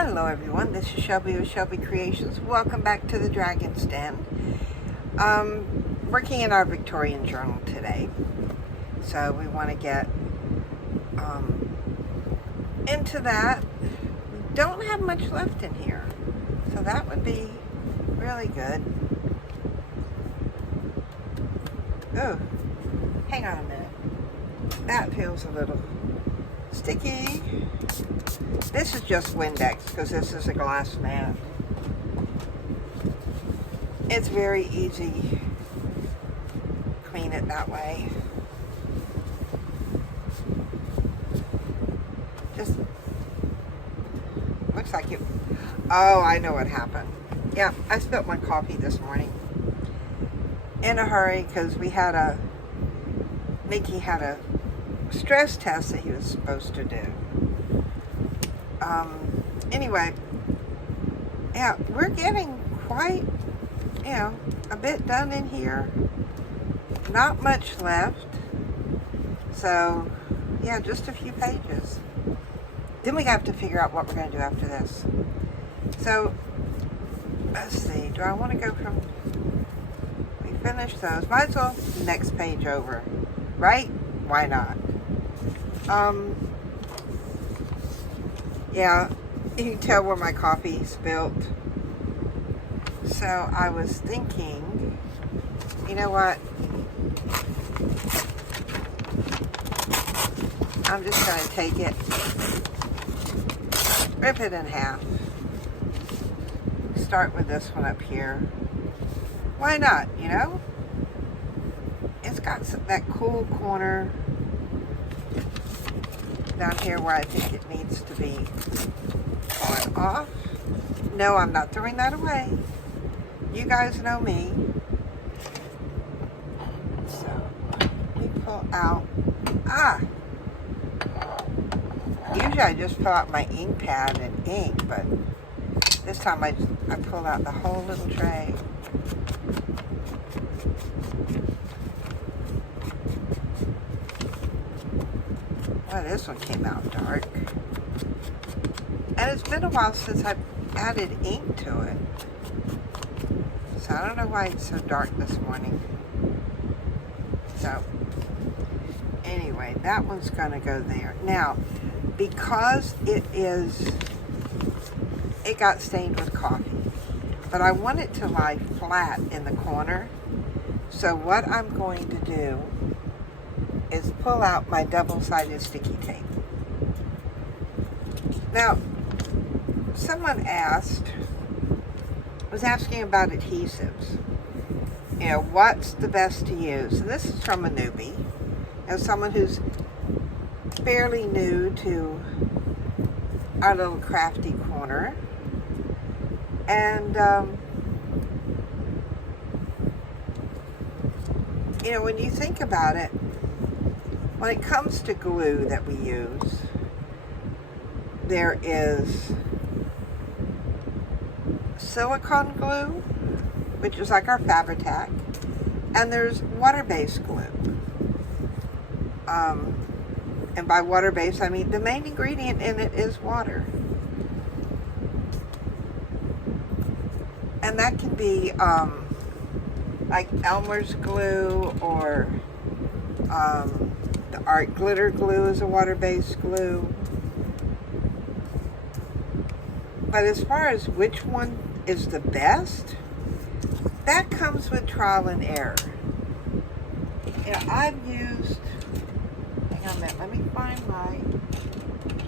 Hello everyone, this is Shelby with Shelby Creations. Welcome back to the Dragon's Den. Working in our Victorian journal today. So we want to get into that. We don't have much left in here. So that would be really good. Oh, hang on a minute. That feels a little sticky. This is just Windex because this is a glass mat. It's very easy. Clean it that way. Just looks like it. Oh, I know what happened. Yeah, I spilled my coffee this morning in a hurry because Mickey had a stress test that he was supposed to do. Anyway, yeah, we're getting quite, a bit done in here. Not much left. So, yeah, just a few pages. Then we have to figure out what we're going to do after this. So, let's see. Do I want to go from... We finished those. Might as well next page over. Right? Why not? Yeah, you can tell where my coffee spilled. So I was thinking, you know what? I'm just going to take it, rip it in half. Start with this one up here. Why not, It's got that cool corner down here where I think it needs to be on off. No, I'm not throwing that away. You guys know me. So, let me pull out. Usually I just pull out my ink pad and ink, but this time I pulled out the whole little tray. Well, this one came out dark. And it's been a while since I've added ink to it. So I don't know why it's so dark this morning. So, anyway, that one's going to go there. Now, because it got stained with coffee. But I want it to lie flat in the corner. So what I'm going to do is pull out my double-sided sticky tape. Now, someone was asking about adhesives. What's the best to use? And this is from a newbie, someone who's fairly new to our little crafty corner. And, when you think about it, when it comes to glue that we use, there is silicone glue, which is like our Fabri-Tac, and there's water-based glue. And by water-based, I mean the main ingredient in it is water. And that can be like Elmer's glue or the art glitter glue is a water-based glue. But as far as which one is the best, that comes with trial and error. I've used, hang on a minute, let me find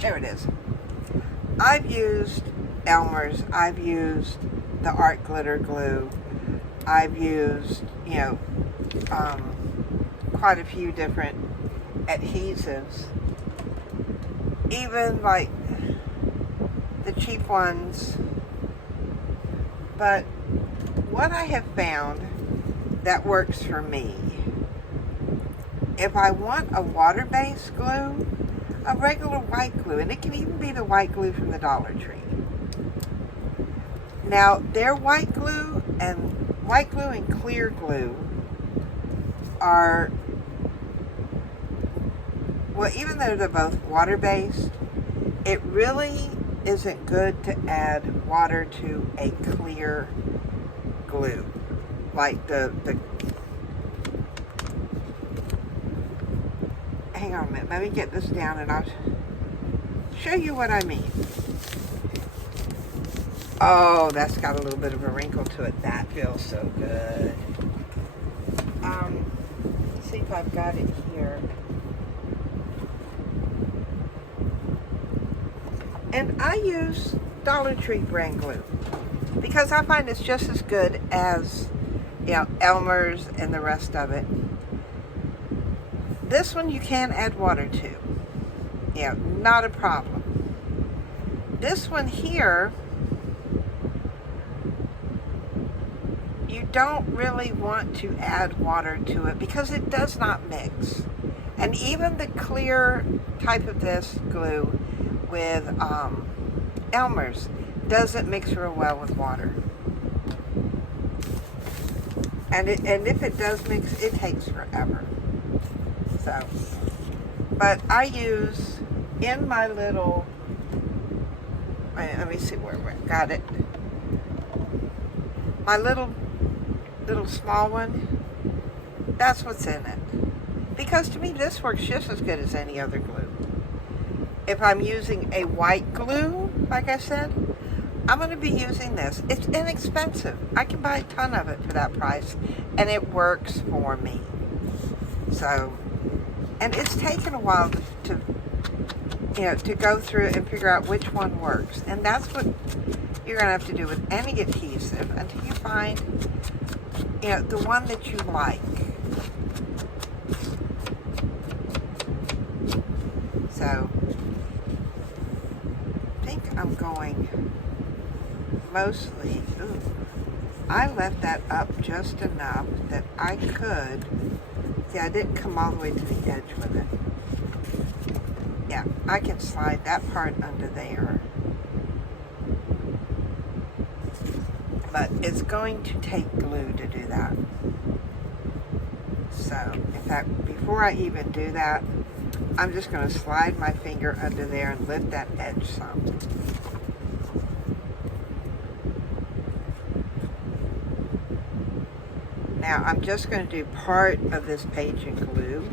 there it is. I've used Elmer's, I've used the art glitter glue, I've used, quite a few different adhesives, even like the cheap ones. But what I have found that works for me, if I want a water-based glue, a regular white glue, and it can even be the white glue from the Dollar Tree. Now, their white glue and clear glue are, well, even though they're both water-based, it really isn't good to add water to a clear glue. Like the hang on a minute, let me get this down and I'll show you what I mean. Oh, that's got a little bit of a wrinkle to it. That feels so good. Let's see if I've got it here. And I use Dollar Tree brand glue because I find it's just as good as, you know, Elmer's and the rest of it. This one you can add water to. Yeah, not a problem. This one here, you don't really want to add water to it because it does not mix. And even the clear type of this glue with Elmer's doesn't mix real well with water. And if it does mix, it takes forever. So, but I use in my little, let me see where we got it. My little small one, that's what's in it. Because to me, this works just as good as any other glue. If I'm using a white glue, like I said, I'm going to be using this. It's inexpensive. I can buy a ton of it for that price, and it works for me. So, and it's taken a while to go through and figure out which one works. And that's what you're going to have to do with any adhesive until you find, the one that you like. So, I think I'm going mostly, I left that up just enough that I could, see, I didn't come all the way to the edge with it. Yeah, I can slide that part under there. But it's going to take glue to do that. So, in fact, before I even do that, I'm just going to slide my finger under there and lift that edge some. Now, I'm just going to do part of this page in glue.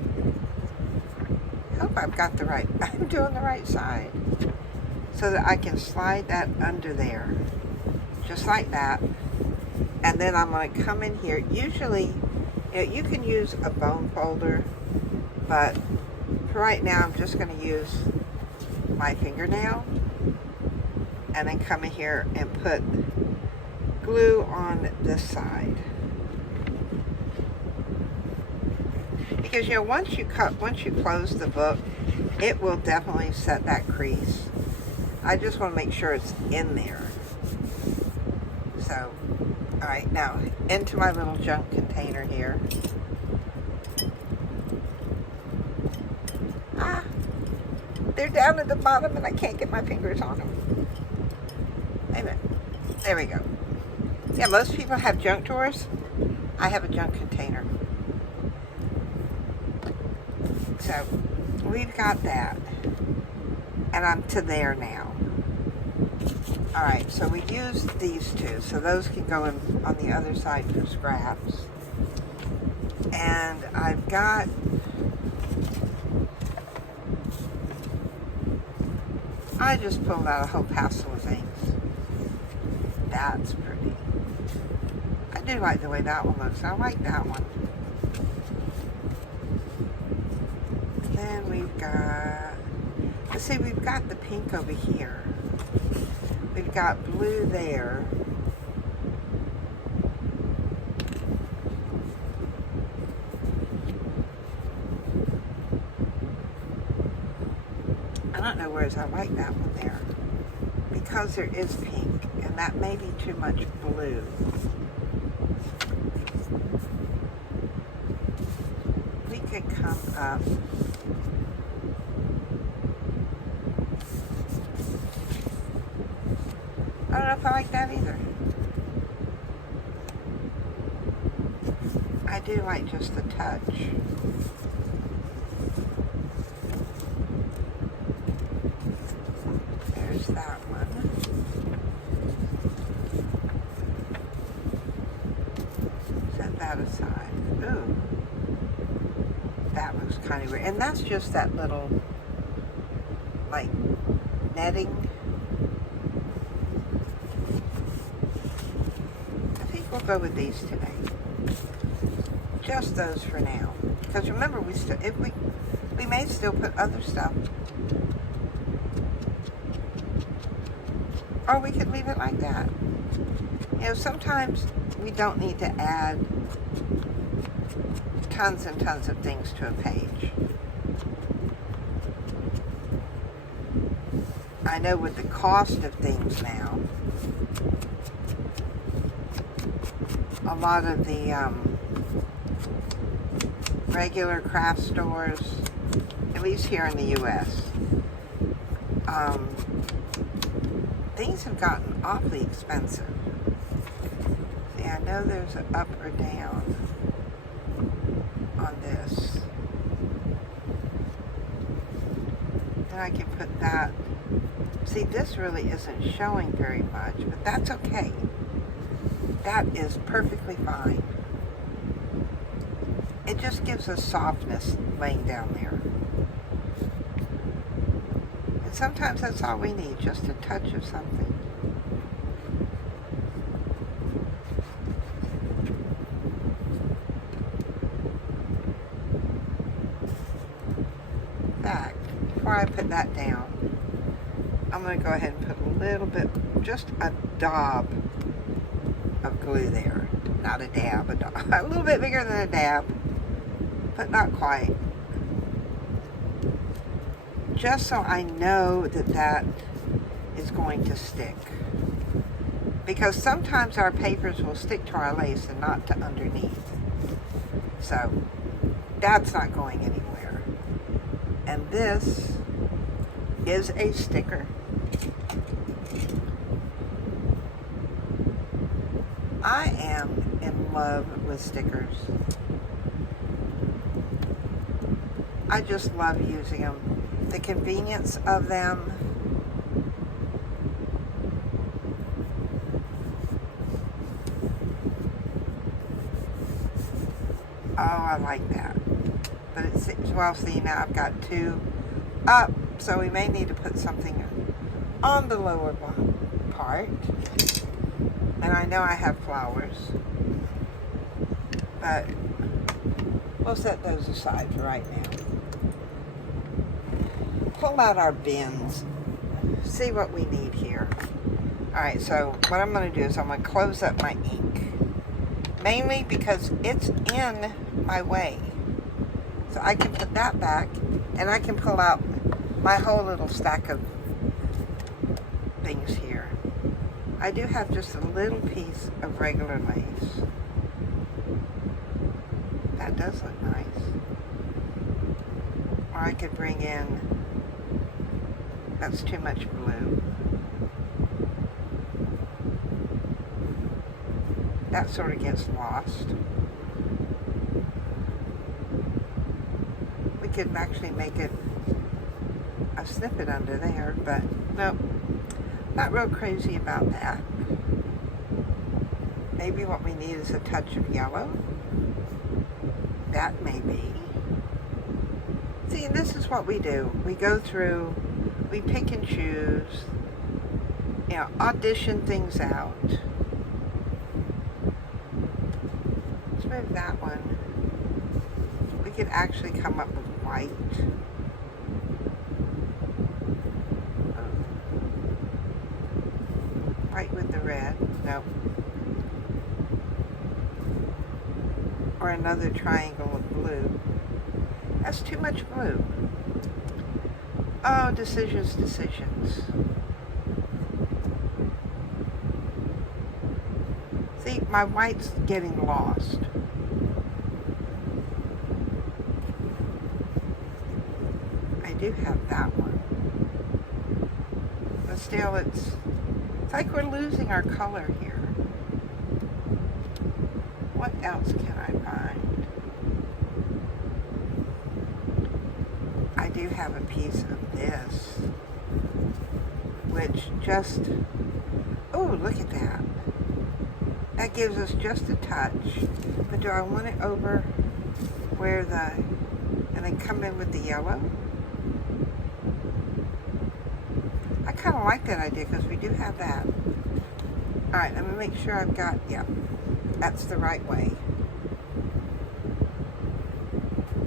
I hope I've got the right, I'm doing the right side. So that I can slide that under there. Just like that. And then I'm going to come in here. Usually, you can use a bone folder, but for right now, I'm just going to use my fingernail and then come in here and put glue on this side. Because once you close the book, it will definitely set that crease. I just want to make sure it's in there. So, all right, now into my little junk container here. They're down at the bottom and I can't get my fingers on them. Wait a minute. There we go. Yeah, most people have junk drawers. I have a junk container. So, we've got that. And I'm to there now. Alright, so we used these two. So those can go in on the other side for scraps. And I've got... I just pulled out a whole passel of things. That's pretty. I do like the way that one looks. I like that one. Then we've got, let's see, we've got the pink over here. We've got blue there. I don't know whereas I like that one there. Because there is pink, and that may be too much blue. We could come up. I don't know if I like that either. I do like just a touch. There's that one. kind of weird. And that's just that little, like, netting. I think we'll go with these today. Just those for now. Because remember, we may still put other stuff. Or we could leave it like that. You know, sometimes we don't need to add tons and tons of things to a page. I know with the cost of things now, a lot of the regular craft stores, at least here in the US, things have gotten awfully expensive. See, I know there's an up or down on this. Then I can put that. See, this really isn't showing very much, but that's okay. That is perfectly fine. It just gives us softness laying down there. And sometimes that's all we need, just a touch of something. In fact, before I put that down, I'm going to go ahead and put a little bit, just a daub of glue there. Not a dab, a daub. A little bit bigger than a dab, but not quite. Just so I know that that is going to stick. Because sometimes our papers will stick to our lace and not to underneath. So, that's not going anywhere. And this is a sticker. I am in love with stickers. I just love using them. The convenience of them. Oh, I like that. But it's, well, see, now I've got two up, so we may need to put something on the lower part. And I know I have flowers, but we'll set those aside for right now. Pull out our bins, see what we need here. Alright, so what I'm going to do is I'm going to close up my ink, mainly because it's in my way. So I can put that back, and I can pull out my whole little stack of things here. I do have just a little piece of regular lace. That does look nice. Or I could bring in, that's too much blue. That sort of gets lost. We could actually make it a snippet under there, but nope. Not real crazy about that. Maybe what we need is a touch of yellow. That may be. See, this is what we do. We go through, we pick and choose, you know, audition things out. Let's move that one. We could actually come up with white. White with the red. Nope. Or another triangle of blue. That's too much blue. Oh, decisions, decisions. See, my white's getting lost. I do have that one. But still, it's like we're losing our color here. What else can I find? I do have a piece of this, which just, oh, look at that. That gives us just a touch. But do I want it over where the and then come in with the yellow. I kind of like that idea because we do have that. Alright, let me make sure I've got, yeah, that's the right way.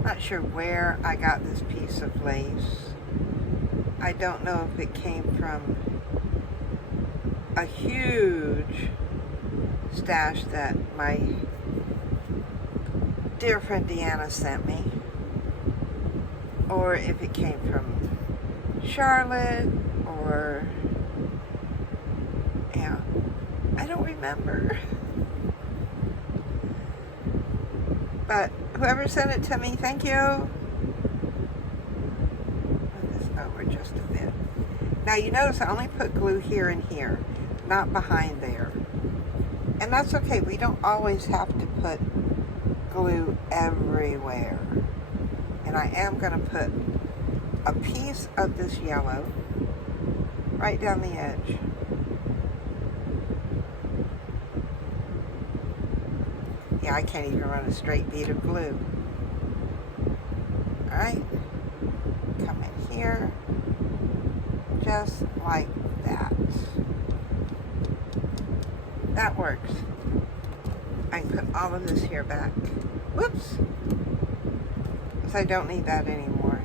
Not sure where I got this piece of lace. I don't know if it came from a huge stash that my dear friend Deanna sent me, or if it came from Charlotte, or, yeah, I don't remember. But whoever sent it to me, thank you. Move this over just a bit. Now you notice I only put glue here and here, not behind there. And that's okay, we don't always have to put glue everywhere. And I am going to put a piece of this yellow right down the edge. Yeah, I can't even run a straight bead of glue. Alright, come in here, just like that. That works. I can put all of this here back. Whoops! So I don't need that anymore.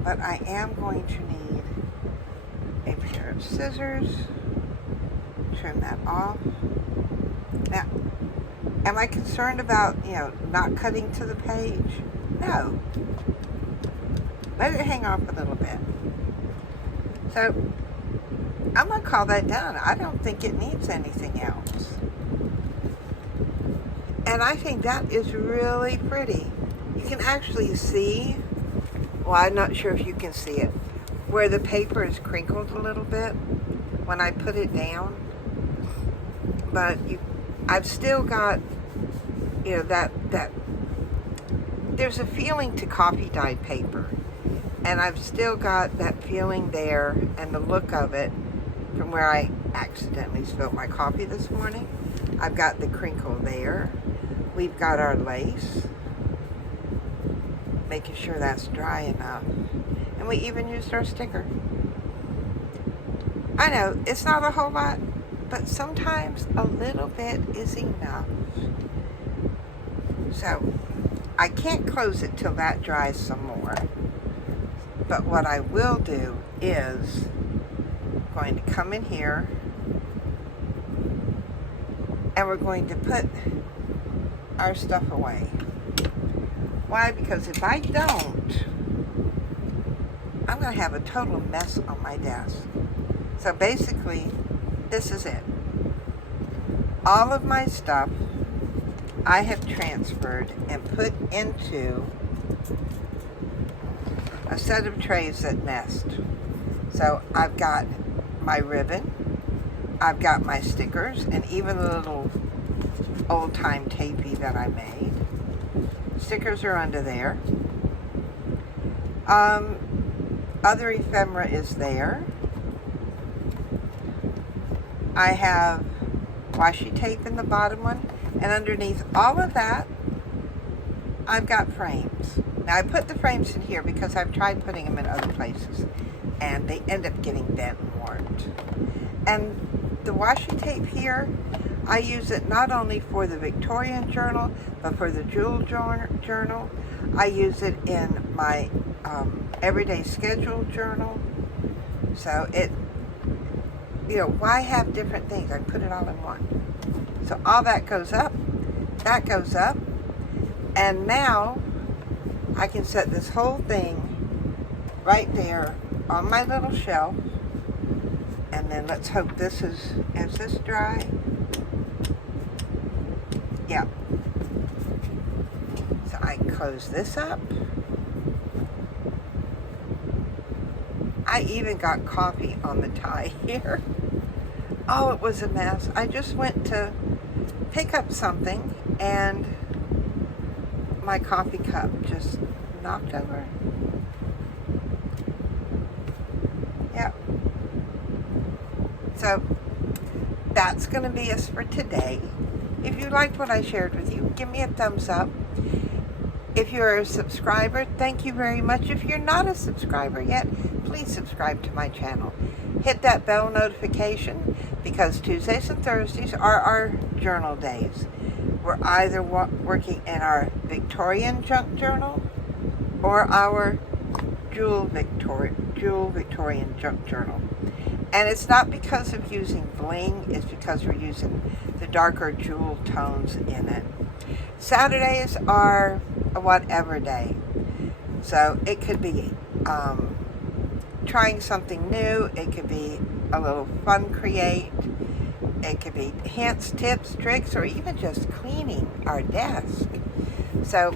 But I am going to need a pair of scissors. Trim that off. Now, am I concerned about, not cutting to the page? No. Let it hang off a little bit. So, I'm going to call that done. I don't think it needs anything else. And I think that is really pretty. You can actually see, well, I'm not sure if you can see it, where the paper is crinkled a little bit when I put it down. But I've still got, that there's a feeling to coffee dyed paper. And I've still got that feeling there and the look of it from where I accidentally spilled my coffee this morning. I've got the crinkle there. We've got our lace. Making sure that's dry enough. And we even used our sticker. I know, it's not a whole lot, but sometimes a little bit is enough. So, I can't close it till that dries some more. But what I will do is going to come in here and we're going to put our stuff away. Why? Because if I don't, I'm going to have a total mess on my desk. So basically, this is it. All of my stuff I have transferred and put into a set of trays that nest. So I've got my ribbon, I've got my stickers, and even the little old-time tapey that I made. Stickers are under there. Other ephemera is there. I have washi tape in the bottom one, and underneath all of that, I've got frames. Now I put the frames in here because I've tried putting them in other places, and they end up getting bent and warped. And the washi tape here, I use it not only for the Victorian journal, but for the Jewel journal. I use it in my everyday schedule journal. So it, why have different things? I put it all in one. So all that goes up, and now I can set this whole thing right there on my little shelf. And then let's hope is this dry? Yeah. So I close this up. I even got coffee on the tie here. Oh, it was a mess. I just went to pick up something and my coffee cup just knocked over. Yep. So that's going to be us for today. If you liked what I shared with you, give me a thumbs up. If you're a subscriber, thank you very much. If you're not a subscriber yet, please subscribe to my channel. Hit that bell notification, because Tuesdays and Thursdays are our journal days. We're either working in our Victorian junk journal or our Jewel Victorian junk journal. And it's not because of using bling, it's because we're using the darker jewel tones in it. Saturdays are a whatever day. So it could be trying something new, it could be a little fun create, it could be hints, tips, tricks, or even just cleaning our desk. So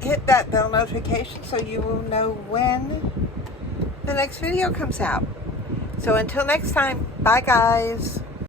hit that bell notification so you will know when the next video comes out. So until next time, bye guys.